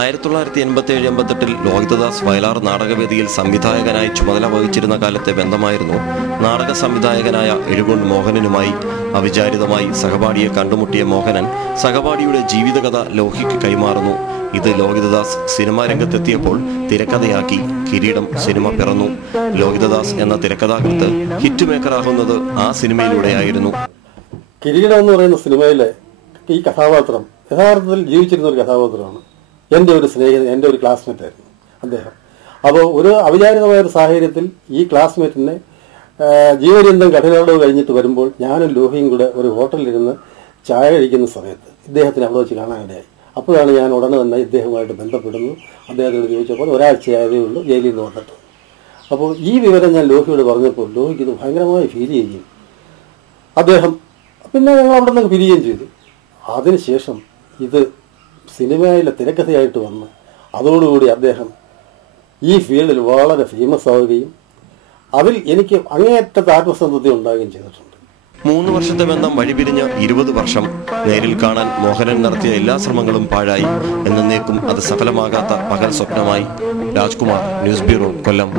1987-88 ലോഹിതദാസ് വയലാർ നാടകവേദിയിൽ സംവിധായകനായി ചുമതല വഹിച്ചിരുന്ന കാലത്തെ ബന്ധമായിരുന്നു നാടക സംവിധായകനായ എഴുകുണ്ട് മോഹനനുമായി. അവിചാരിതമായി സഹപാഠിയെ കണ്ടുമുട്ടിയ മോഹനൻ സഹപാഠിയുടെ ജീവിതകഥ ലോഹിക്ക് കൈമാറുന്നു. ഇത് ലോഹിതദാസ് സിനിമാ രംഗത്തെത്തിയപ്പോൾ തിരക്കഥയാക്കി കിരീടം സിനിമ പിറന്നു. ലോഹിതദാസ് എന്ന തിരക്കഥാകൃത്ത് ഹിറ്റ് മേക്കറാകുന്നത് ആ സിനിമയിലൂടെയായിരുന്നു. കിരീടം എന്ന് പറയുന്ന സിനിമയിലെ ഈ കഥാപാത്രം യഥാർത്ഥത്തിൽ ജീവിച്ചിരുന്ന ഒരു കഥാപാത്രമാണ്. എൻ്റെ ഒരു സ്നേഹിതൻ, എൻ്റെ ഒരു ക്ലാസ്മേറ്റ് ആയിരുന്നു അദ്ദേഹം. അപ്പോൾ ഒരു അവിചാരിതമായ ഒരു സാഹചര്യത്തിൽ ഈ ക്ലാസ്മേറ്റിനെ ജീവപര്യന്തം കഠിനാടവ് കഴിഞ്ഞിട്ട് വരുമ്പോൾ ഞാനും ലോഹിയും കൂടെ ഒരു ഹോട്ടലിലിരുന്ന് ചായ കഴിക്കുന്ന സമയത്ത് ഇദ്ദേഹത്തിന് അവിടെ വെച്ച് കാണാനിടയായി. അപ്പോഴാണ് ഞാൻ ഉടനെ തന്നെ ഇദ്ദേഹവുമായിട്ട് ബന്ധപ്പെടുന്നു. അദ്ദേഹത്തോട് ചോദിച്ചപ്പോൾ ഒരാഴ്ചയായതേ ഉള്ളൂ ജയിലിൽ നിന്ന് വന്നിട്ട്. അപ്പോൾ ഈ വിവരം ഞാൻ ലോഹിയോട് പറഞ്ഞപ്പോൾ ലോഹിക്ക് ഇത് ഭയങ്കരമായി ഫീൽ ചെയ്യുകയും അദ്ദേഹം പിന്നെ ഞങ്ങൾ അവിടെ നിന്ന് പിരിയുകയും ചെയ്തു. അതിനുശേഷം ഇത് സിനിമയിലെ തിരക്കഥയായിട്ട് വന്ന് അതോടുകൂടി അദ്ദേഹം ഈ ഫീൽഡിൽ വളരെ ഫേമസ് ആവുകയും അതിൽ എനിക്ക് അങ്ങേയറ്റത്തെ ആത്മസംതൃപ്തി ഉണ്ടാവുകയും ചെയ്തിട്ടുണ്ട്. 3 വർഷത്തെ ബന്ധം വഴിപിരിഞ്ഞ് 20 വർഷം. നേരിൽ കാണാൻ മോഹനൻ നടത്തിയ എല്ലാ ശ്രമങ്ങളും പാഴായി. എന്നേക്കും അത് സഫലമാകാത്ത പകൽ സ്വപ്നമായി. രാജ്കുമാർ, ന്യൂസ് ബ്യൂറോ, കൊല്ലം.